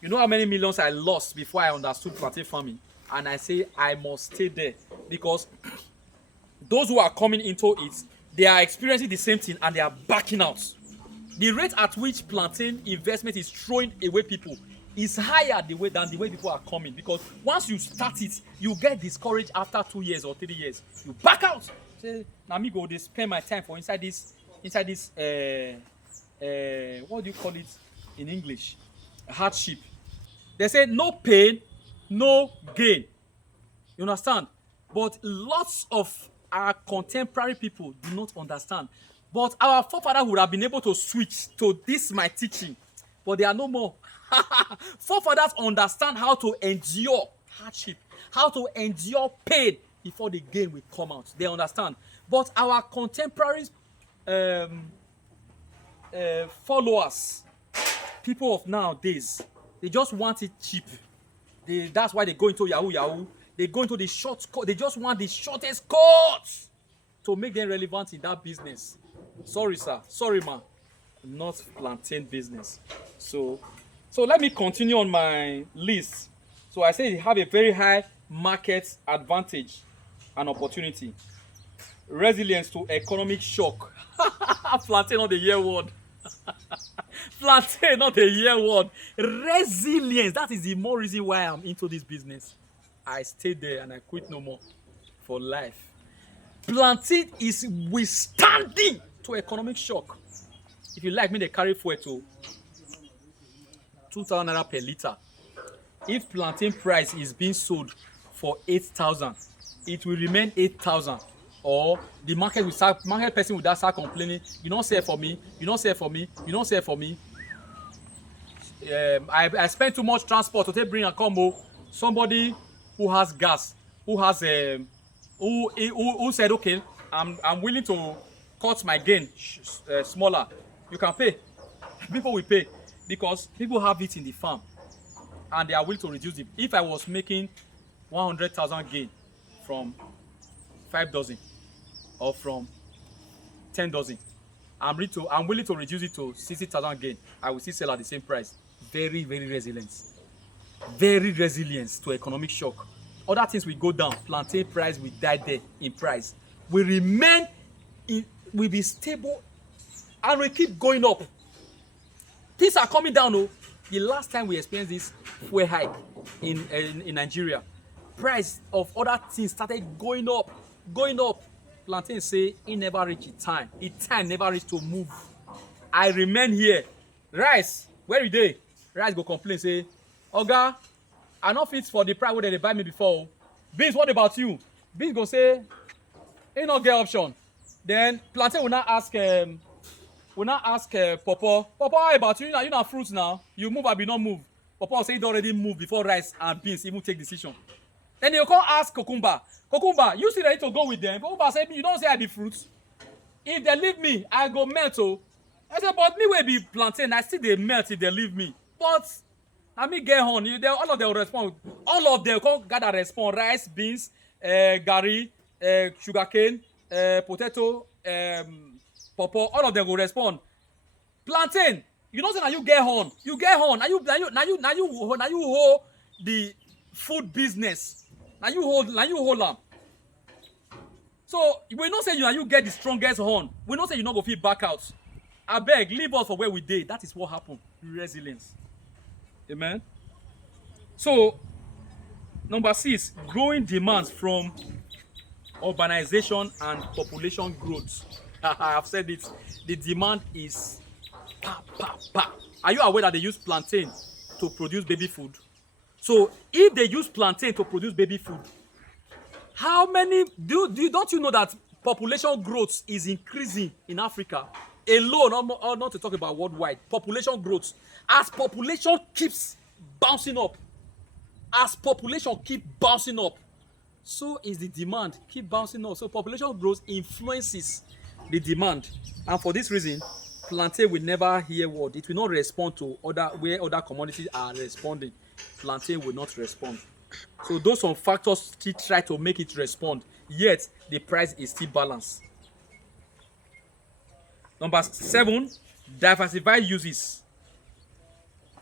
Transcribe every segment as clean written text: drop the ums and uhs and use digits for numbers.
You know how many millions I lost before I understood plantain farming? And I say I must stay there because those who are coming into it, they are experiencing the same thing and they are backing out. The rate at which plantain investment is throwing away people is higher than the way people are coming, because once you start it, you get discouraged after 2 years or 3 years. You back out. Say, now me go, they spend my time for inside this what do you call it in English? Hardship. They say no pain, no gain. You understand? But lots of our contemporary people do not understand. But our forefathers would have been able to switch to this my teaching, but they are no more. Forefathers understand how to endure hardship, how to endure pain before the gain will come out. They understand. But our contemporaries, followers, people of nowadays, they just want it cheap. That's why they go into Yahoo Yahoo. They go into the short cut. They just want the shortest cut to make them relevant in that business. Sorry, sir. Sorry, ma. Not plantain business. So let me continue on my list. So I say they have a very high market advantage and opportunity. Resilience to economic shock. Plantain, not the year word. Plantain, not the year word. Resilience. That is the more reason why I'm into this business. I stayed there and I quit no more for life. Plantain is withstanding to economic shock. If you like me, they carry fuel to 2,000 naira per liter. If plantain price is being sold for 8,000, it will remain 8,000. Or the market person will start complaining, you don't sell for me, you don't sell for me, you don't sell for me. I spend too much transport to take bring a combo. Somebody who has gas, who said, okay, I'm willing to cut my gain smaller. You can pay. People will pay because people have it in the farm and they are willing to reduce it. If I was making 100,000 gain from 5 dozen or from 10 dozen, I'm willing to reduce it to 60,000 gain. I will still sell at the same price. Very, very resilient. Very resilient to economic shock. Other things will go down. Plantain price will die there in price. We remain will be stable and will keep going up. Things are coming down. Oh, the last time we experienced this fuel hike in Nigeria, price of other things started going up. Plantain say it never reach its time. Its time never reach to move. I remain here. Rice, where you dey? Rice go complain say, Oga, I no fit for the price wey they buy me before. Beans, what about you? Beans go say, he no get option. Then plantain will not ask Pawpaw, how about you? You na fruits now. You move, I be not move. Pawpaw say he already move before rice and beans even take decision. Then you come ask Cucumber, you still ready to go with them? Cucumber say, you don't say I be fruits. If they leave me, I go melt. Oh. I say, but me will be plantain. I still they melt if they leave me. But I me get on. All of them will respond. All of them come gather respond. Rice, beans, garri, sugarcane, potato, pawpaw. All of them will respond. Plantain. You know say now you get on. You get on. Now you hold the food business. Now you hold them. So we not say you get the strongest horn. We not say you not go feel back out. I beg, leave us for where we did. That is what happened. Resilience. Amen. So number 6, growing demands from urbanization and population growth. I have said it. The demand is pa. Are you aware that they use plantain to produce baby food? So if they use plantain to produce baby food, how many don't you know that population growth is increasing in Africa alone, or not to talk about worldwide? Population growth, as population keeps bouncing up, so is the demand keep bouncing up. So population growth influences the demand, and for this reason, plantain will never hear word. It will not respond to where other commodities are responding. Plantain will not respond. So those some factors still try to make it respond, yet the price is still balanced. Number 7, diversified uses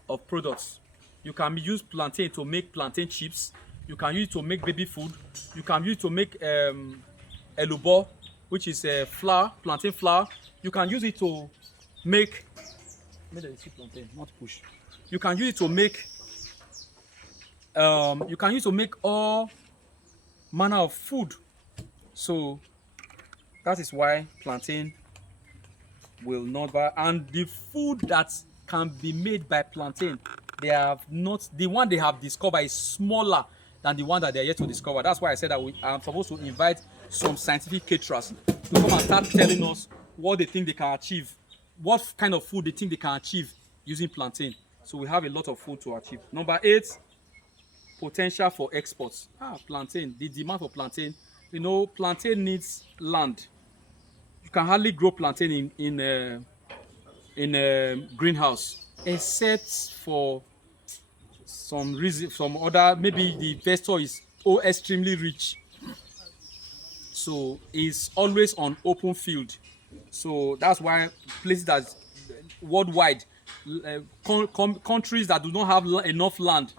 of products. You can use plantain to make plantain chips. You can use it to make baby food. You can use it to make elubo, which is flour, plantain flour. You can use it to make. Plantain, not push. You can use it to make. You can use it to make all manner of food. So that is why plantain will not buy. And the food that can be made by plantain, they have not, the one they have discovered is smaller than the one that they are yet to discover. That's why I said that I'm supposed to invite some scientific caterers to come and start telling us what they think they can achieve, what kind of food they think they can achieve using plantain. So we have a lot of food to achieve. Number 8, potential for exports. Plantain, the demand for plantain. You know, plantain needs land. You can hardly grow plantain in a greenhouse, except for some reason, some other, maybe the investor is extremely rich, so it's always on open field. So that's why places that worldwide, countries that do not have enough land,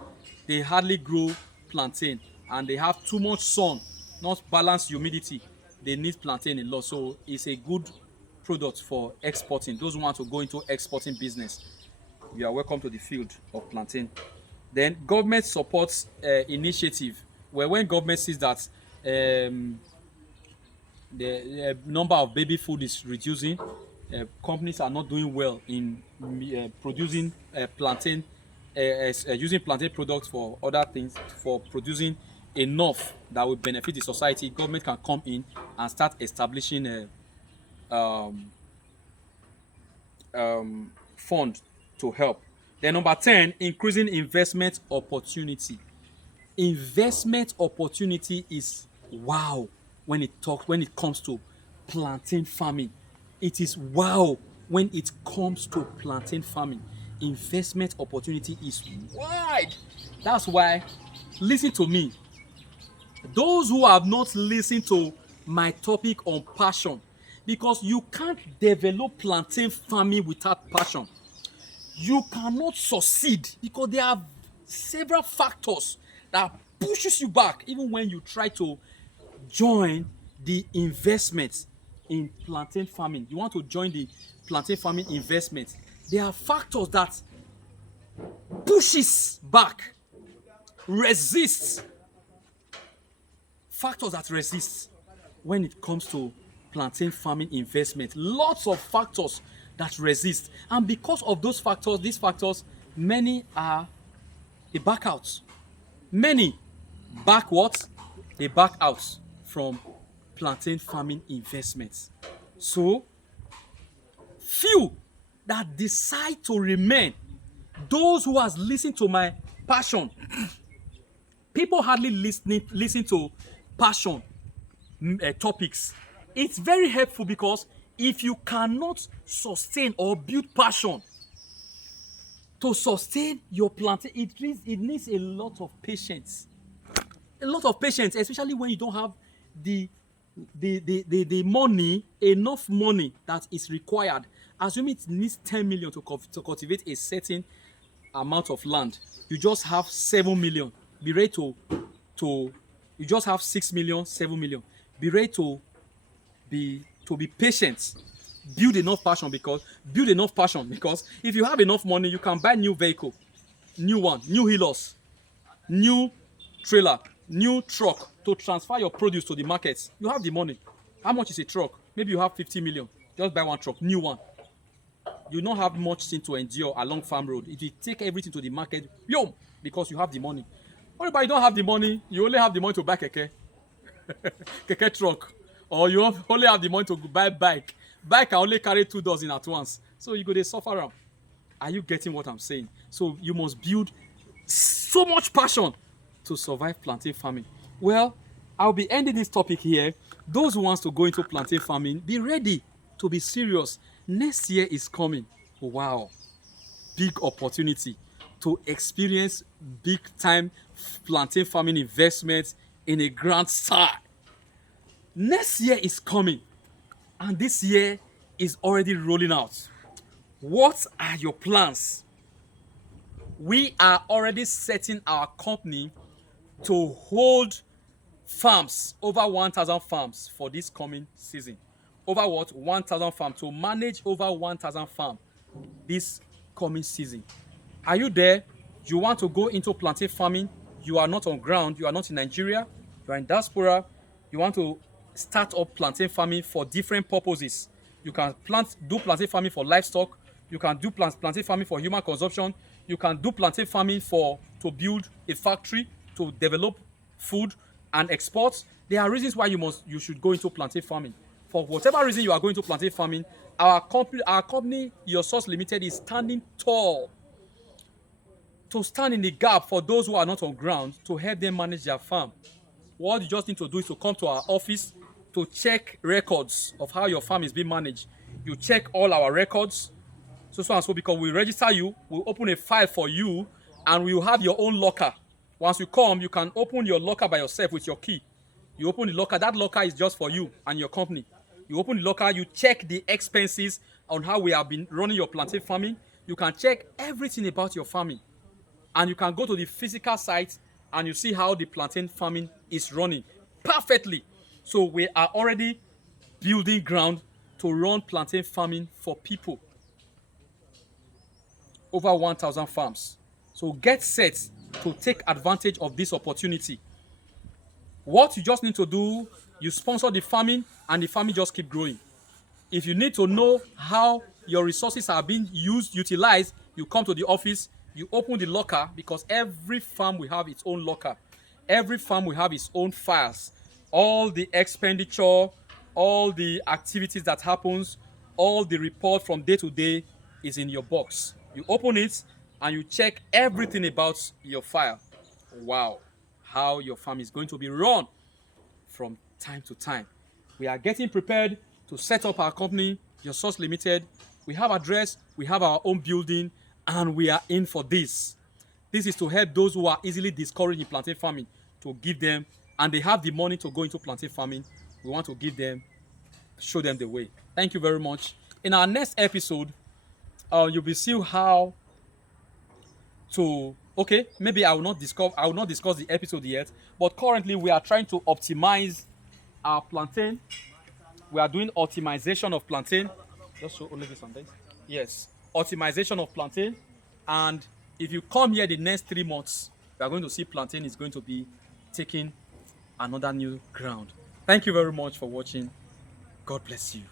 they hardly grow plantain, and they have too much sun, not balanced humidity. They need plantain a lot, so it's a good product for exporting. Those who want to go into exporting business, you are welcome to the field of plantain. Then government supports initiative, where when government sees that the number of baby food is reducing, companies are not doing well in producing plantain, using plantain products for other things, for producing enough that will benefit the society, government can come in and start establishing a fund to help. Then number 10, increasing investment opportunity. Investment opportunity is wow when it comes to plantain farming. It is wow when it comes to plantain farming. Investment opportunity is wide. That's why, listen to me. Those who have not listened to my topic on passion, because you can't develop plantain farming without passion. You cannot succeed because there are several factors that pushes you back even when you try to join the investment in plantain farming. You want to join the plantain farming investment. There are factors that pushes back, resists. Factors that resist when it comes to plantain farming investment. Lots of factors that resist, and because of those factors, these factors, many are they back out. Many back what? They back out from plantain farming investments. So few that decide to remain, those who has listened to my passion. People hardly listen to passion topics. It's very helpful because if you cannot sustain or build passion to sustain your plantain, it needs a lot of patience. A lot of patience, especially when you don't have the money, enough money that is required. Assuming it needs 10 million to cultivate a certain amount of land, you just have 7 million. Be ready to you just have 6 million, 7 million. Be ready to be patient. Build enough passion because if you have enough money, you can buy new vehicle, new healers, new trailer, new truck to transfer your produce to the markets. You have the money. How much is a truck? Maybe you have 50 million. Just buy one truck, new one. You don't have much thing to endure along farm road. If you take everything to the market, because you have the money. What about you don't have the money? You only have the money to buy keke truck, or you only have the money to buy bike. Bike can only carry 2 dozen at once, so you go dey suffer am. Are you getting what I'm saying? So you must build so much passion to survive plantain farming. Well, I'll be ending this topic here. Those who wants to go into plantain farming, be ready to be serious. Next year is coming. Wow, big opportunity to experience big time plantain farming investments in a grand style. Next year is coming, and this year is already rolling out. What are your plans? We are already setting our company to hold farms, over 1,000 farms for this coming season. Over what? 1,000 farms, to manage over 1,000 farms this coming season. Are you there? You want to go into plantain farming? You are not on ground. You are not in Nigeria. You are in diaspora. You want to start up plantain farming for different purposes. You can do plantain farming for livestock. You can do plantain farming for human consumption. You can do plantain farming to build a factory to develop food and export. There are reasons why you should go into plantain farming. For whatever reason you are going to plantain farming, our company, Your Source Limited, is standing tall to stand in the gap for those who are not on ground, to help them manage their farm. What you just need to do is to come to our office to check records of how your farm is being managed. You check all our records, so and so, because we register you, we'll open a file for you, and we'll have your own locker. Once you come, you can open your locker by yourself with your key. You open the locker. That locker is just for you and your company. You open the locker, you check the expenses on how we have been running your plantain farming. You can check everything about your farming. And you can go to the physical site and you see how the plantain farming is running perfectly. So we are already building ground to run plantain farming for people. Over 1,000 farms. So get set to take advantage of this opportunity. What you just need to do, you sponsor the farming and the farming just keep growing. If you need to know how your resources are being utilized, you come to the office, you open the locker, because every farm will have its own locker. Every farm will have its own files. All the expenditure, all the activities that happens, all the report from day to day is in your box. You open it and you check everything about your file. Wow, how your farm is going to be run from time to time. We are getting prepared to set up our company, Your Source Limited. We have address, we have our own building, and we are in for this. This is to help those who are easily discouraged in plantain farming, to give them, and they have the money to go into plantain farming. We want to give them, show them the way. Thank you very much. In our next episode, you will see how to, okay, maybe I will not discuss the episode yet, but currently we are trying to optimize our plantain. We are doing optimization of plantain. Just show only this one, guys. Yes, optimization of plantain. And if you come here the next 3 months, we are going to see plantain is going to be taking another new ground. Thank you very much for watching. God bless you.